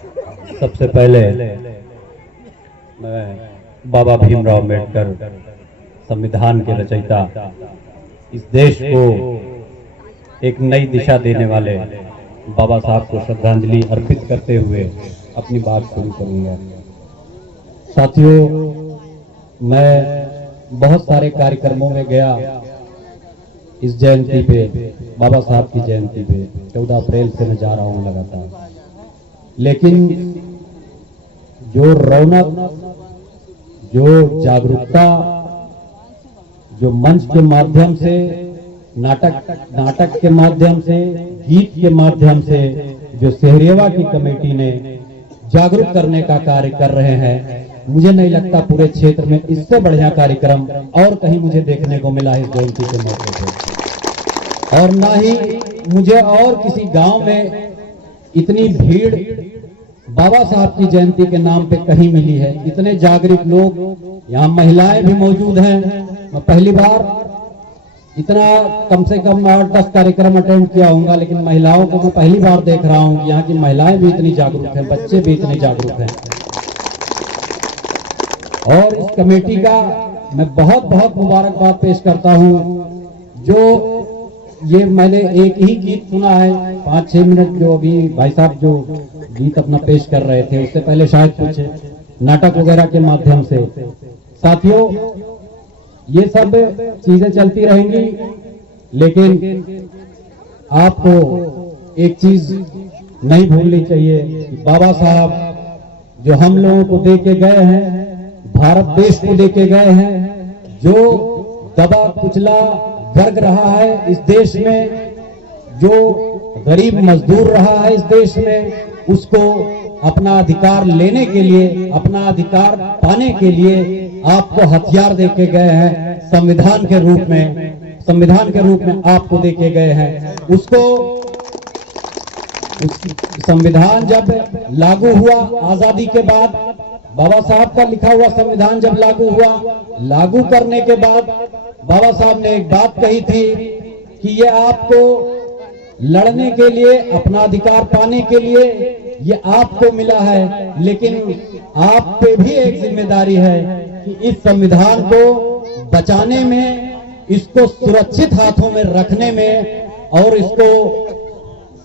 सबसे पहले मैं बाबा भीमराव अम्बेडकर संविधान के रचयिता, इस देश को एक नई दिशा देने वाले बाबा साहब को श्रद्धांजलि अर्पित करते हुए अपनी बात शुरू करूंगा। साथियों, मैं बहुत सारे कार्यक्रमों में गया इस जयंती पे, बाबा साहब की जयंती पे 14 अप्रैल से मैं जा रहा हूं लगातार, लेकिन जो रौनक, जो जागरूकता, जो मंच के माध्यम से, नाटक के माध्यम से, गीत के माध्यम से जो सहरियावा की कमेटी ने जागरूक करने का कार्य कर रहे हैं, मुझे नहीं लगता पूरे क्षेत्र में इससे बढ़िया कार्यक्रम और कहीं मुझे देखने को मिला है इस जयंती के मौके पर। और ना ही मुझे और किसी गांव में इतनी भीड़ बाबा साहब की जयंती के नाम पे कहीं मिली है। इतने जागरूक लोग, यहाँ महिलाएं भी मौजूद हैं। मैं पहली बार इतना, कम से कम 8-10 कार्यक्रम अटेंड किया होगा, लेकिन महिलाओं को मैं पहली बार देख रहा हूँ कि यहाँ की महिलाएं भी इतनी जागरूक हैं, बच्चे भी इतने जागरूक हैं। और इस कमेटी का मैं बहुत बहुत मुबारकबाद पेश करता हूँ। जो ये मैंने एक ही गीत सुना है 5-6 मिनट, जो अभी भाई साहब जो गीत अपना पेश कर रहे थे, उससे पहले शायद कुछ नाटक वगैरह के माध्यम से। साथियों, ये सब चीजें चलती रहेंगी, लेकिन आपको एक चीज नहीं भूलनी चाहिए कि बाबा साहब जो हम लोगों को दे के गए हैं, भारत देश को दे के गए हैं, जो दबा कुचला वर्ग रहा है इस देश में, जो गरीब मजदूर रहा है इस देश में, उसको अपना अधिकार लेने के लिए, अपना अधिकार पाने के लिए आपको हथियार दे के गए हैं। संविधान के रूप में आपको दे के गए हैं। उसको संविधान जब लागू हुआ आजादी के बाद, बाबा साहब का लिखा हुआ संविधान जब लागू हुआ, लागू करने के बाद बाबा साहब ने एक बात कही थी कि ये आपको लड़ने के लिए, अपना अधिकार पाने के लिए ये आपको मिला है, लेकिन आप पे भी एक जिम्मेदारी है कि इस संविधान को बचाने में, इसको सुरक्षित हाथों में रखने में और इसको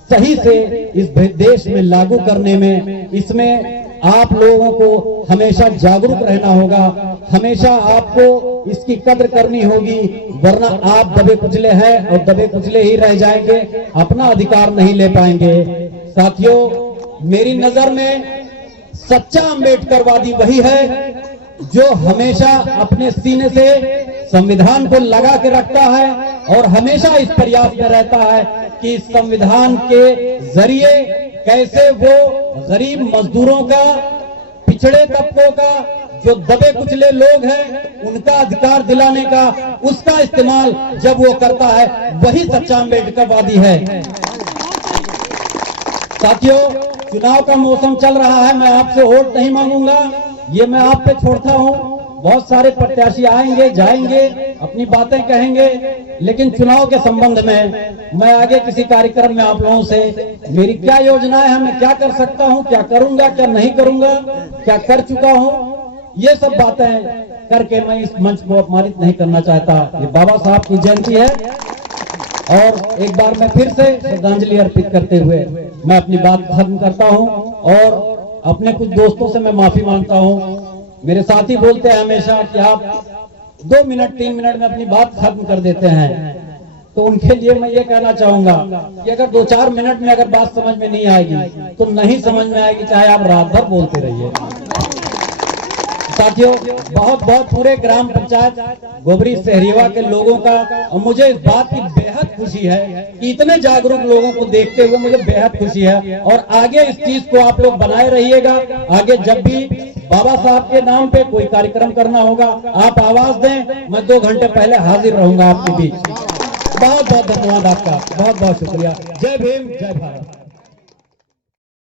सही से इस देश में लागू करने में, इसमें आप लोगों को हमेशा जागरूक रहना होगा। हमेशा आपको इसकी कद्र करनी होगी, वरना आप दबे कुचले हैं और दबे कुचले ही रह जाएंगे, अपना अधिकार नहीं ले पाएंगे। साथियों, मेरी नजर में सच्चा अम्बेडकरवादी वही है जो हमेशा अपने सीने से संविधान को लगा के रखता है और हमेशा इस प्रयास में रहता है कि संविधान के जरिए कैसे वो गरीब मजदूरों का, पिछड़े तबकों का, जो दबे कुचले लोग हैं, उनका अधिकार दिलाने का, उसका इस्तेमाल जब वो करता है, वही सच्चा अम्बेडकरवादी है। साथियों, चुनाव का मौसम चल रहा है, मैं आपसे वोट नहीं मांगूंगा, ये मैं आप पे छोड़ता हूँ। बहुत सारे प्रत्याशी आएंगे जाएंगे, अपनी बातें कहेंगे, लेकिन चुनाव के संबंध में मैं आगे किसी कार्यक्रम में आप लोगों से मेरी क्या योजनाएं हैं, मैं क्या कर सकता हूं, क्या करूंगा, क्या नहीं करूंगा, क्या कर चुका हूं, ये सब बातें करके मैं इस मंच को अपमानित नहीं करना चाहता। ये बाबा साहब की जयंती है और एक बार मैं फिर से श्रद्धांजलि अर्पित करते हुए मैं अपनी बात खत्म करता हूं और अपने कुछ दोस्तों से मैं माफी मांगता हूं। मेरे साथी बोलते हैं हमेशा कि आप 2 मिनट 3 मिनट में अपनी बात खत्म कर देते हैं, तो उनके लिए मैं ये कहना चाहूंगा कि अगर 2-4 मिनट में अगर बात समझ में नहीं आएगी तो नहीं समझ में आएगी, चाहे आप रात भर बोलते रहिए। साथियों, बहुत बहुत पूरे ग्राम पंचायत गोबरी सहरियावा के लोगों का, और मुझे इस बात की बेहद खुशी है कि इतने जागरूक लोगों को देखते हुए मुझे बेहद खुशी है। और आगे इस चीज को आप लोग बनाए रहिएगा। आगे जब भी बाबा साहब के नाम पे कोई कार्यक्रम करना होगा, आप आवाज दें, मैं 2 घंटे पहले हाजिर रहूंगा आपके बीच। बहुत बहुत धन्यवाद आपका, बहुत बहुत शुक्रिया। जय भीम, जय भारत।